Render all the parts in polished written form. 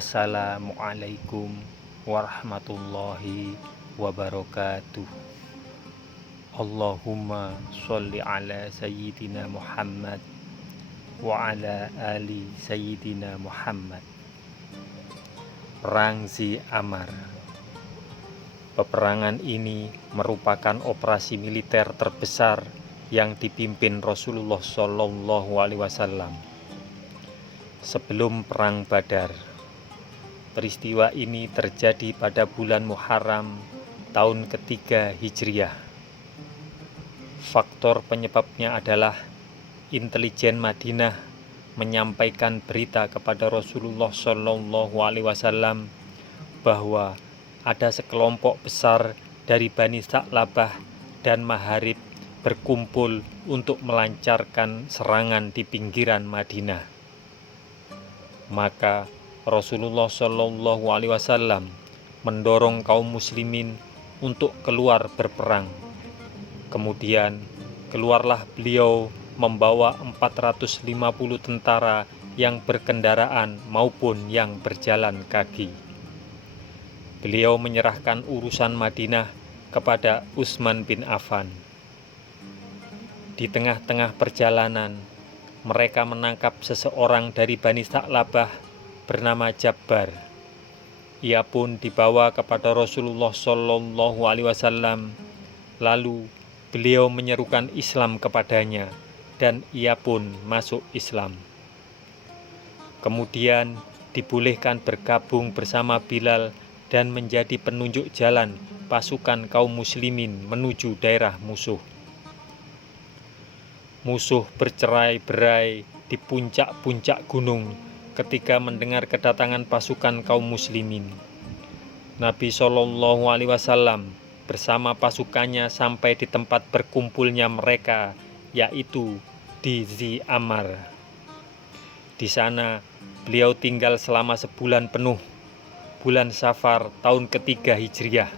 Assalamualaikum warahmatullahi wabarakatuh. Allahumma sholli ala sayyidina Muhammad wa ala ali sayyidina Muhammad. Perang Zi-Amar. Peperangan ini merupakan operasi militer terbesar yang dipimpin Rasulullah SAW sebelum Perang Badar. Peristiwa ini terjadi pada bulan Muharram tahun ketiga Hijriah. Faktor penyebabnya adalah intelijen Madinah menyampaikan berita kepada Rasulullah SAW bahwa ada sekelompok besar dari Bani Sa'labah dan Maharib berkumpul untuk melancarkan serangan di pinggiran Madinah. Maka Rasulullah SAW mendorong kaum muslimin untuk keluar berperang. Kemudian keluarlah beliau membawa 450 tentara yang berkendaraan maupun yang berjalan kaki. Beliau menyerahkan urusan Madinah kepada Utsman bin Affan. Di tengah-tengah perjalanan, mereka menangkap seseorang dari Bani Sa'labah bernama Jabbar. Ia pun dibawa kepada Rasulullah SAW. Lalu beliau menyerukan Islam kepadanya dan ia pun masuk Islam. Kemudian dibolehkan bergabung bersama Bilal dan menjadi penunjuk jalan pasukan kaum muslimin menuju daerah musuh. Musuh bercerai-berai di puncak-puncak gunung ketika mendengar kedatangan pasukan kaum muslimin. Nabi SAW bersama pasukannya sampai di tempat berkumpulnya mereka, yaitu di Zi-Amar. Di sana beliau tinggal selama sebulan penuh, bulan Safar tahun ketiga Hijriah,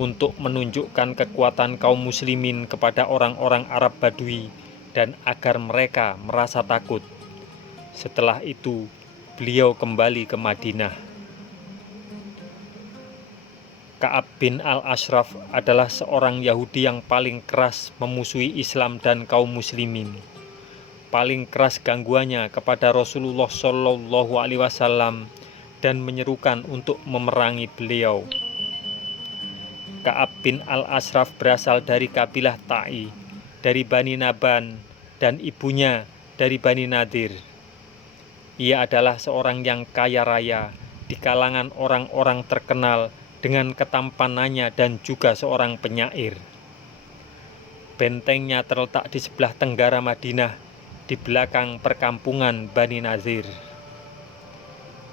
untuk menunjukkan kekuatan kaum muslimin kepada orang-orang Arab Badui dan agar mereka merasa takut. Setelah itu, beliau kembali ke Madinah. Ka'ab bin al-Ashraf adalah seorang Yahudi yang paling keras memusuhi Islam dan kaum muslimin. Paling keras gangguannya kepada Rasulullah SAW dan menyerukan untuk memerangi beliau. Ka'ab bin al-Ashraf berasal dari kabilah Ta'i, dari Bani Naban, dan ibunya dari Bani Nadir. Ia adalah seorang yang kaya raya di kalangan orang-orang terkenal dengan ketampanannya dan juga seorang penyair. Bentengnya terletak di sebelah tenggara Madinah, di belakang perkampungan Bani Nadir.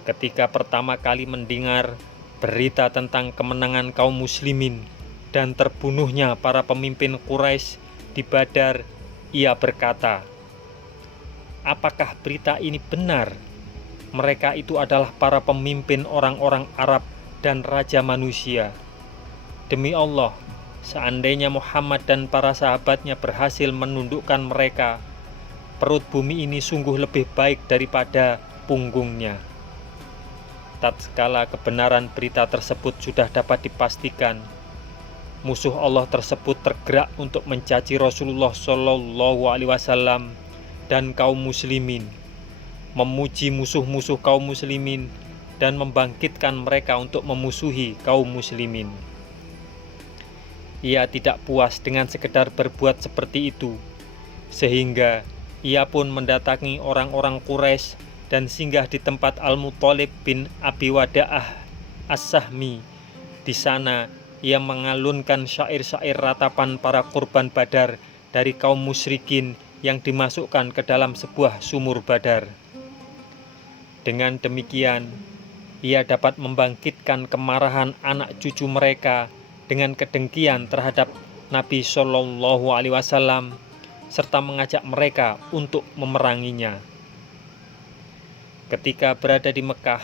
Ketika pertama kali mendengar berita tentang kemenangan kaum muslimin dan terbunuhnya para pemimpin Quraisy di Badar, ia berkata, "Apakah berita ini benar? Mereka itu adalah para pemimpin orang-orang Arab dan raja manusia. Demi Allah, seandainya Muhammad dan para sahabatnya berhasil menundukkan mereka, perut bumi ini sungguh lebih baik daripada punggungnya." Tatkala kebenaran berita tersebut sudah dapat dipastikan, musuh Allah tersebut tergerak untuk mencaci Rasulullah SAW dan kaum muslimin, memuji musuh-musuh kaum muslimin, dan membangkitkan mereka untuk memusuhi kaum muslimin. Ia tidak puas dengan sekedar berbuat seperti itu, sehingga ia pun mendatangi orang-orang Quraisy dan singgah di tempat Al-Muthalib bin Abi Wada'ah As-Sahmi. Di sana ia mengalunkan syair-syair ratapan para korban Badar dari kaum musyrikin yang dimasukkan ke dalam sebuah sumur Badar. Dengan demikian, ia dapat membangkitkan kemarahan anak cucu mereka dengan kedengkian terhadap Nabi SAW serta mengajak mereka untuk memeranginya. Ketika berada di Mekah,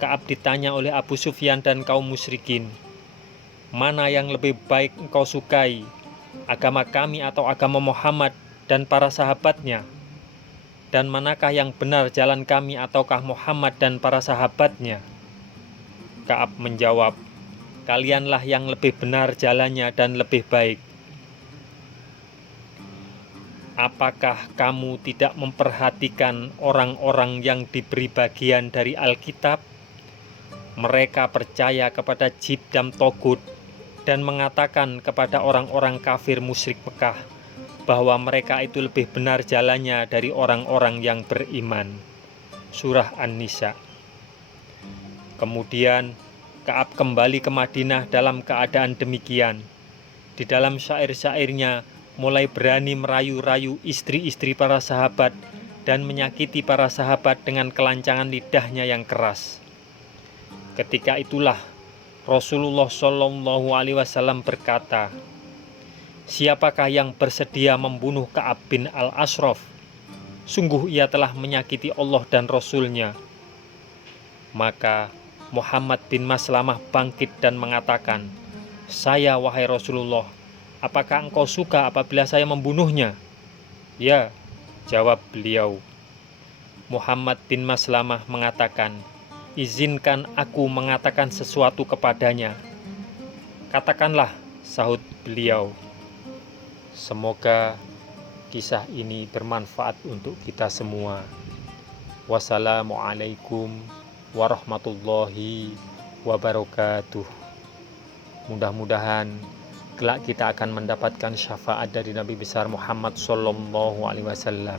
Ka'ab ditanya oleh Abu Sufyan dan kaum musyrikin, "Mana yang lebih baik engkau sukai, agama kami atau agama Muhammad dan para sahabatnya?" Dan manakah yang benar, jalan kami ataukah Muhammad dan para sahabatnya? Ka'ab menjawab, kalianlah yang lebih benar jalannya dan lebih baik. Apakah kamu tidak memperhatikan orang-orang yang diberi bagian dari Alkitab? Mereka percaya kepada Jib dan Togut dan mengatakan kepada orang-orang kafir musyrik Mekah bahwa mereka itu lebih benar jalannya dari orang-orang yang beriman. Surah An-Nisa. Kemudian Ka'ab kembali ke Madinah dalam keadaan demikian. Di dalam syair-syairnya mulai berani merayu-rayu istri-istri para sahabat dan menyakiti para sahabat dengan kelancangan lidahnya yang keras. Ketika itulah Rasulullah SAW berkata, siapakah yang bersedia membunuh Ka'ab bin al-Ashraf? Sungguh ia telah menyakiti Allah dan Rasul-Nya. Maka Muhammad bin Maslamah bangkit dan mengatakan, saya wahai Rasulullah, apakah engkau suka apabila saya membunuhnya? Ya, jawab beliau. Muhammad bin Maslamah mengatakan, izinkan aku mengatakan sesuatu kepadanya. Katakanlah, sahut beliau. Semoga kisah ini bermanfaat untuk kita semua. Wassalamualaikum warahmatullahi wabarakatuh. Mudah-mudahan kelak kita akan mendapatkan syafaat dari Nabi besar Muhammad SAW.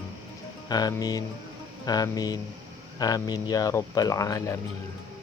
Amin, amin, amin ya rabbal alamin.